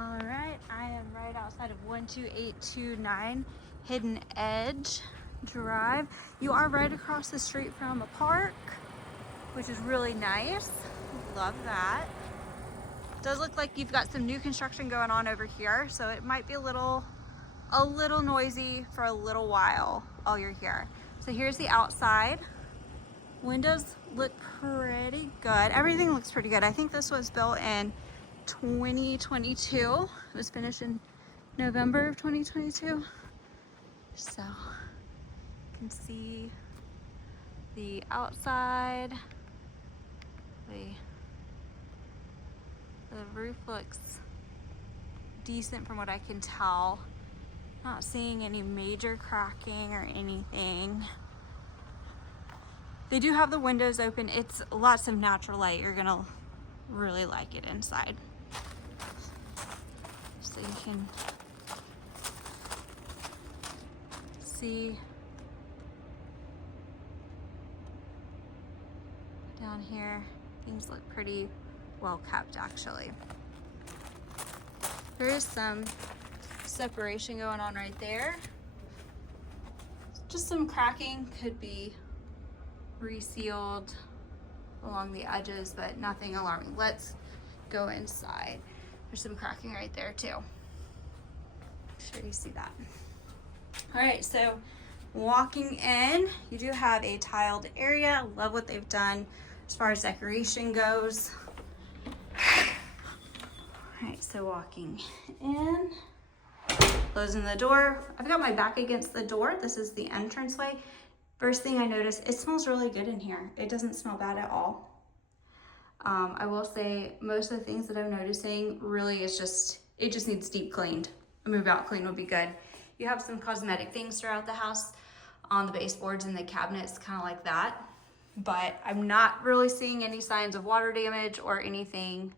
All right, I am right outside of 12829 Hidden Edge Drive. You are right across the street from a park, which is really nice. Love that. Does look like you've got some new construction going on over here, so it might be a little noisy for a little while you're here. So here's the outside. Windows look pretty good. Everything looks pretty good. I think this was built in 2022. It was finished in November of 2022. So you can see the outside. The roof looks decent from what I can tell. Not seeing any major cracking or anything. They do have the windows open. It's lots of natural light. You're gonna really like it inside. So you can see down here, things look pretty well kept actually. There is some separation going on right there. Just some cracking, could be resealed along the edges, but nothing alarming. Let's go inside. There's some cracking right there too. Make sure you see that. All right, so walking in, you do have a tiled area. Love what they've done as far as decoration goes. All right, so walking in, closing the door. I've got my back against the door. This is the entranceway. First thing I noticed, it smells really good in here. It doesn't smell bad at all. I will say most of the things that I'm noticing really is it just needs deep cleaned. A move out clean would be good. You have some cosmetic things throughout the house on the baseboards and the cabinets, kind of like that. But I'm not really seeing any signs of water damage or anything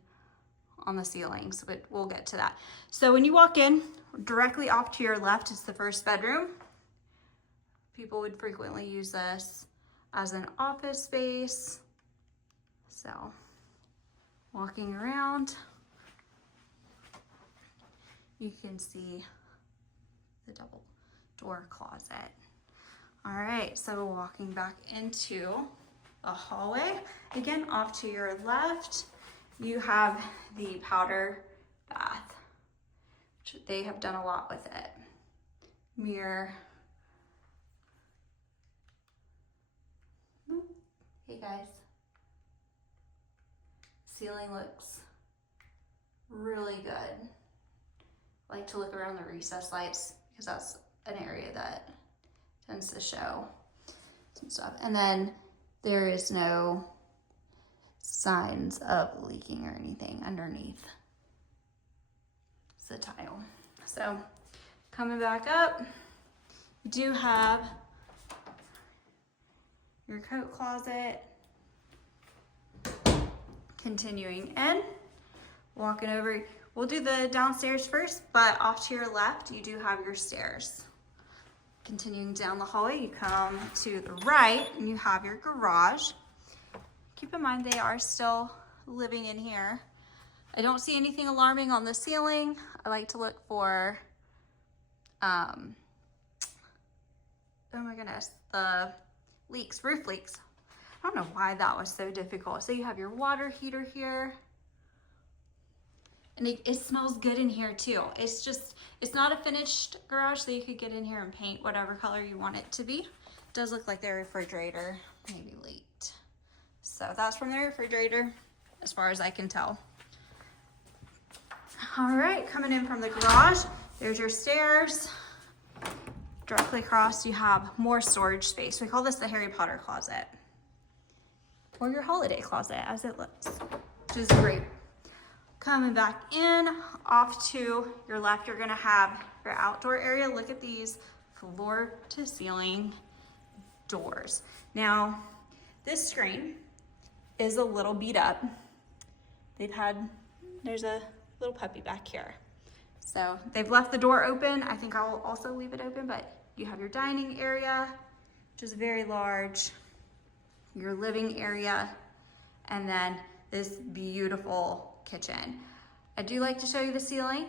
on the ceilings, but we'll get to that. So when you walk in, directly off to your left is the first bedroom. People would frequently use this as an office space. So walking around, you can see the double door closet. All right, so walking back into a hallway. Again, off to your left, you have the powder bath, which they have done a lot with it. Mirror. Hey guys. Ceiling looks really good. I like to look around the recessed lights because that's an area that tends to show some stuff. And then there is no signs of leaking or anything underneath the tile. So coming back up, you do have your coat closet. Continuing in, walking over, we'll do the downstairs first, but off to your left, you do have your stairs. Continuing down the hallway, you come to the right and you have your garage. Keep in mind they are still living in here. I don't see anything alarming on the ceiling. I like to look for, oh my goodness, the leaks, roof leaks. I don't know why that was so difficult. So you have your water heater here. And it smells good in here too. It's not a finished garage, so you could get in here and paint whatever color you want it to be. It does look like their refrigerator, maybe leaked. So that's from their refrigerator, as far as I can tell. All right, coming in from the garage, there's your stairs. Directly across, you have more storage space. We call this the Harry Potter closet, or your holiday closet as it looks, which is great. Coming back in, off to your left, you're gonna have your outdoor area. Look at these floor to ceiling doors. Now, this screen is a little beat up. There's a little puppy back here. So they've left the door open. I think I'll also leave it open, but you have your dining area, which is very large, your living area, and then this beautiful kitchen. I do like to show you the ceiling.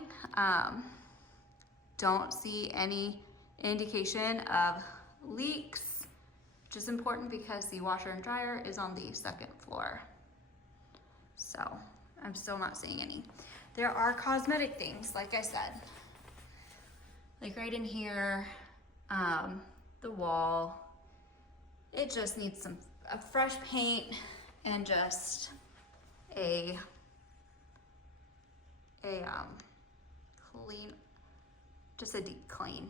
Don't see any indication of leaks, which is important because the washer and dryer is on the second floor. So I'm still not seeing any. There are cosmetic things, like I said, like right in here, the wall. It just needs a fresh paint and just a clean, just a deep clean.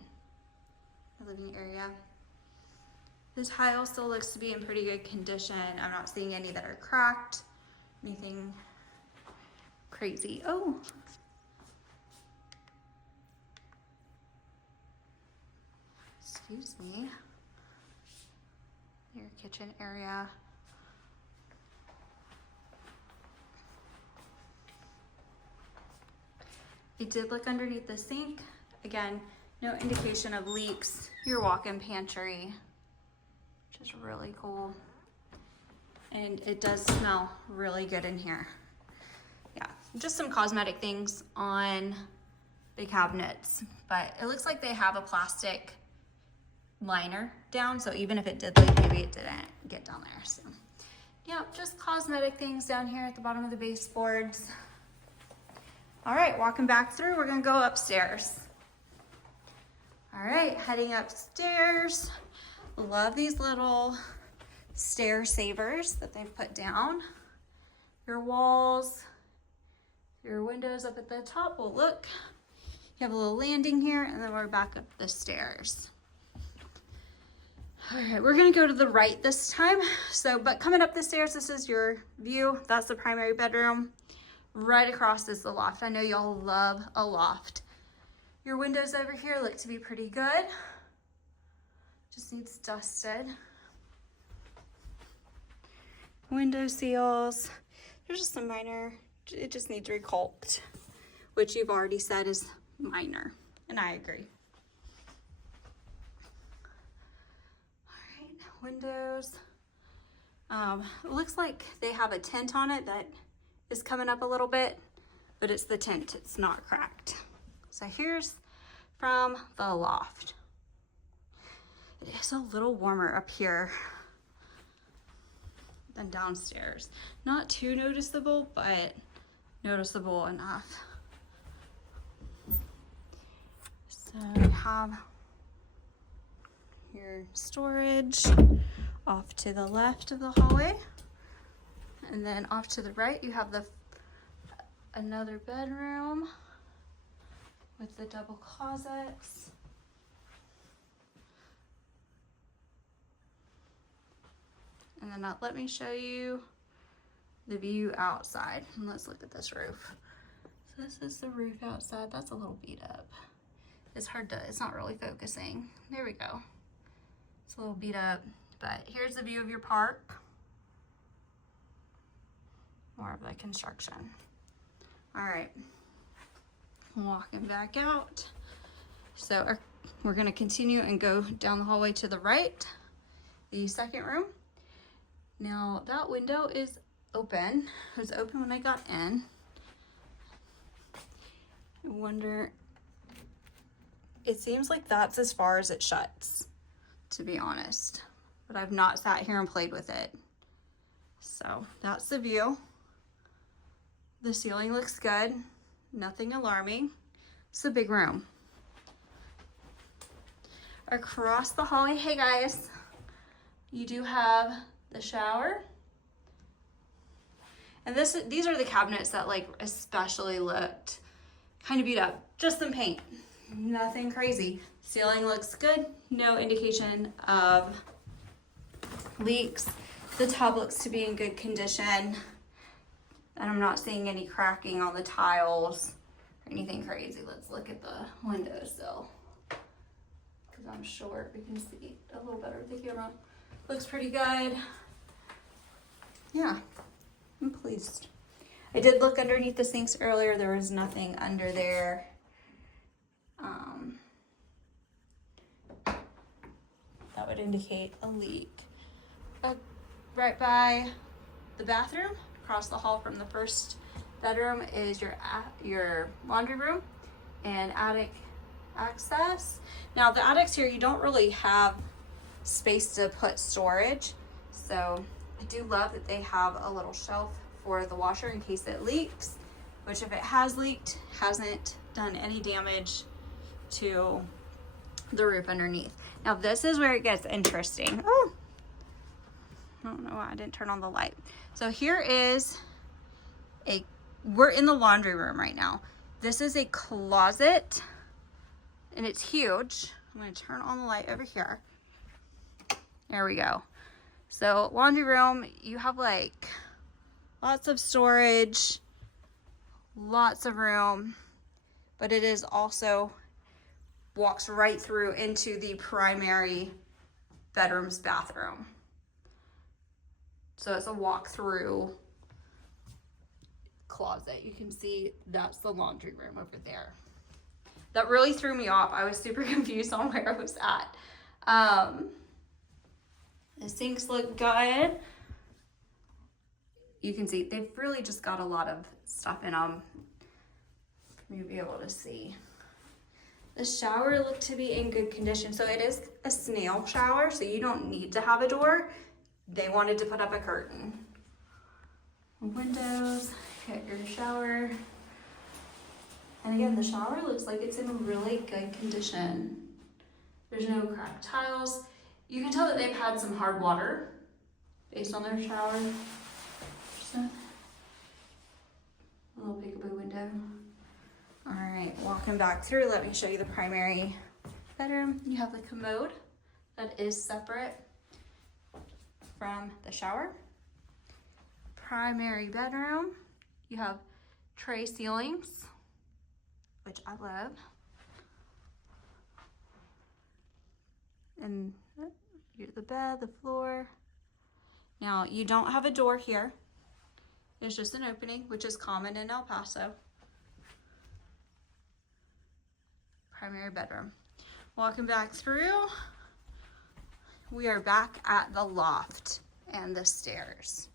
The living area. The tile still looks to be in pretty good condition. I'm not seeing any that are cracked, anything crazy. Oh. Excuse me. Your kitchen area. I did look underneath the sink. Again, no indication of leaks. Your walk-in pantry, which is really cool. And it does smell really good in here. Yeah, just some cosmetic things on the cabinets, but it looks like they have a plastic liner down, so even if it did leak, maybe it didn't get down there. So yeah, just cosmetic things down here at the bottom of the baseboards. All right, walking back through, we're gonna go upstairs. All right, heading upstairs. Love these little stair savers that they've put down. Your walls, your windows up at the top will look. You have a little landing here, and then we're back up the stairs. All right, we're gonna go to the right this time. But coming up the stairs, this is your view. That's the primary bedroom. Right across is the loft. I know y'all love a loft. Your windows over here look to be pretty good. Just needs dusted. Window seals. There's just some minor, it just needs recaulked, which you've already said is minor, and I agree. All right, windows. It looks like they have a tint on it that is coming up a little bit, but it's the tint, it's not cracked. So here's from the loft. It is a little warmer up here than downstairs. Not too noticeable, but noticeable enough. So you have your storage off to the left of the hallway. And then off to the right, you have another bedroom with the double closets. And then let me show you the view outside. And let's look at this roof. So this is the roof outside. That's a little beat up. It's not really focusing. There we go. It's a little beat up, but here's the view of your park. More of the construction. All right, walking back out. So we're gonna continue and go down the hallway to the right, the second room. Now that window is open. It was open when I got in. I wonder, it seems like that's as far as it shuts, to be honest, but I've not sat here and played with it. So that's the view. The ceiling looks good, nothing alarming. It's a big room. Across the hallway, hey guys, you do have the shower. And these are the cabinets that like especially looked kind of beat up. Just some paint, nothing crazy. Ceiling looks good, no indication of leaks. The tub looks to be in good condition. And I'm not seeing any cracking on the tiles or anything crazy. Let's look at the windowsill, because I'm short, we can see a little better with the camera. Looks pretty good. Yeah, I'm pleased. I did look underneath the sinks earlier. There was nothing under there. That would indicate a leak. Right by the bathroom, across the hall from the first bedroom is your laundry room and attic access. Now the attics here, you don't really have space to put storage. So I do love that they have a little shelf for the washer in case it leaks, which if it has leaked, hasn't done any damage to the roof underneath. Now this is where it gets interesting. Oh, I don't know why I didn't turn on the light. So here is we're in the laundry room right now. This is a closet and it's huge. I'm gonna turn on the light over here. There we go. So laundry room, you have like lots of storage, lots of room, but it is also walks right through into the primary bedroom's bathroom. So it's a walk-through closet. You can see that's the laundry room over there. That really threw me off. I was super confused on where I was at. The sinks look good. You can see they've really just got a lot of stuff in them. You'll be able to see. The shower looked to be in good condition. So it is a snail shower, so you don't need to have a door. They wanted to put up a curtain. Windows, get your shower. And again, the shower looks like it's in really good condition. There's no cracked tiles. You can tell that they've had some hard water based on their shower. Just a little peekaboo window. All right, walking back through, let me show you the primary bedroom. You have the commode that is separate from the shower. Primary bedroom, you have tray ceilings, which I love. And the bed, the floor. Now, you don't have a door here. It's just an opening, which is common in El Paso. Primary bedroom. Walking back through, we are back at the loft and the stairs.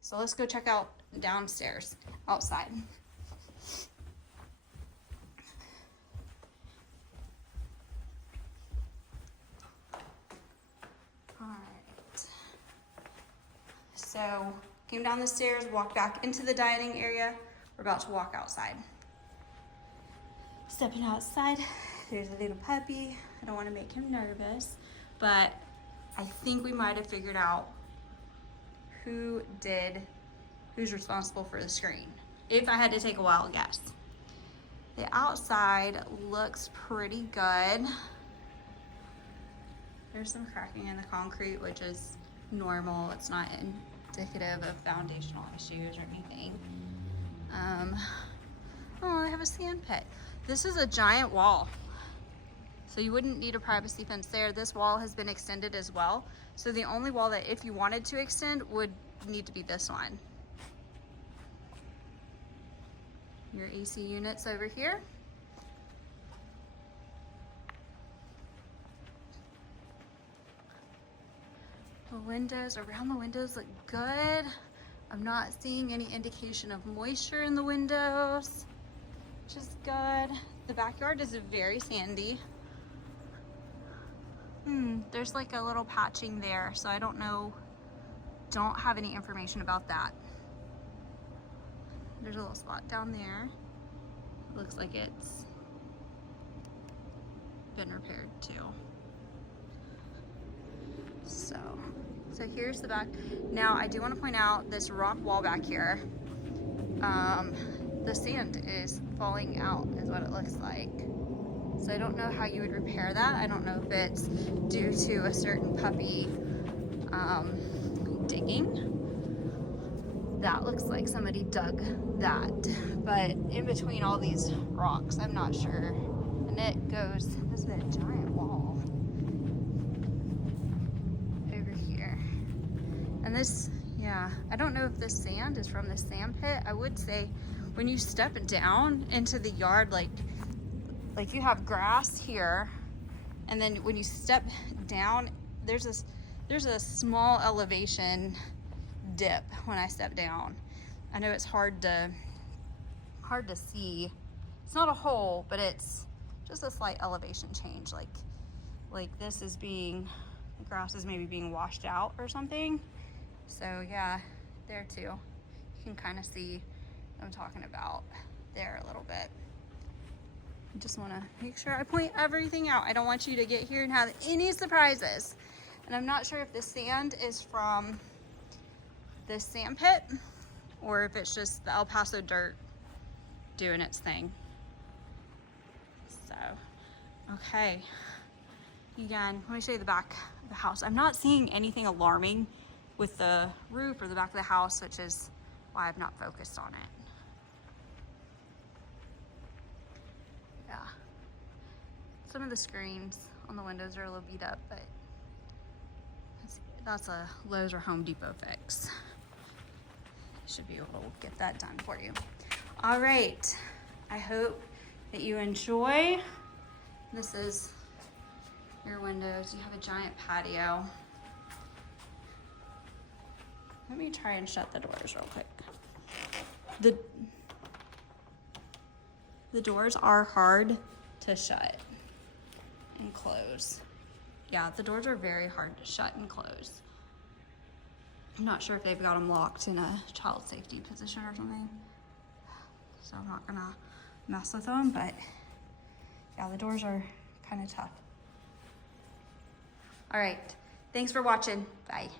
So let's go check out downstairs, outside. All right. So came down the stairs, walked back into the dining area. We're about to walk outside. Stepping outside, there's a little puppy. I don't want to make him nervous, but I think we might have figured out who's responsible for the screen, if I had to take a wild guess. The outside looks pretty good. There's some cracking in the concrete, which is normal. It's not indicative of foundational issues or anything. Oh, I have a sand pit. This is a giant wall, so you wouldn't need a privacy fence there. This wall has been extended as well. So the only wall that if you wanted to extend would need to be this one. Your AC units over here. The windows, around the windows look good. I'm not seeing any indication of moisture in the windows, which is good. The backyard is very sandy. There's like a little patching there, so I don't know, don't have any information about that. There's a little spot down there. Looks like it's been repaired too. So here's the back. Now I do want to point out this rock wall back here. The sand is falling out is what it looks like. So I don't know how you would repair that. I don't know if it's due to a certain puppy digging. That looks like somebody dug that. But in between all these rocks, I'm not sure. And it goes, this is a giant wall over here. And this, yeah, I don't know if this sand is from the sand pit. I would say when you step down into the yard, like you have grass here, and then when you step down, there's a small elevation dip when I step down. I know it's hard to see. It's not a hole, but it's just a slight elevation change. Like this is being, the grass is maybe being washed out or something. So yeah, there too. You can kind of see what I'm talking about there a little bit. I just want to make sure I point everything out. I don't want you to get here and have any surprises. And I'm not sure if the sand is from this sand pit or if it's just the El Paso dirt doing its thing. So, okay. Again, let me show you the back of the house. I'm not seeing anything alarming with the roof or the back of the house, which is why I've not focused on it. Yeah. Some of the screens on the windows are a little beat up, but that's a Lowe's or Home Depot fix. Should be able to get that done for you. All right. I hope that you enjoy. This is your windows. You have a giant patio. Let me try and shut the doors real quick. The doors are hard to shut and close. Yeah, the doors are very hard to shut and close. I'm not sure if they've got them locked in a child safety position or something. So I'm not gonna mess with them, but yeah, the doors are kind of tough. All right, thanks for watching. Bye.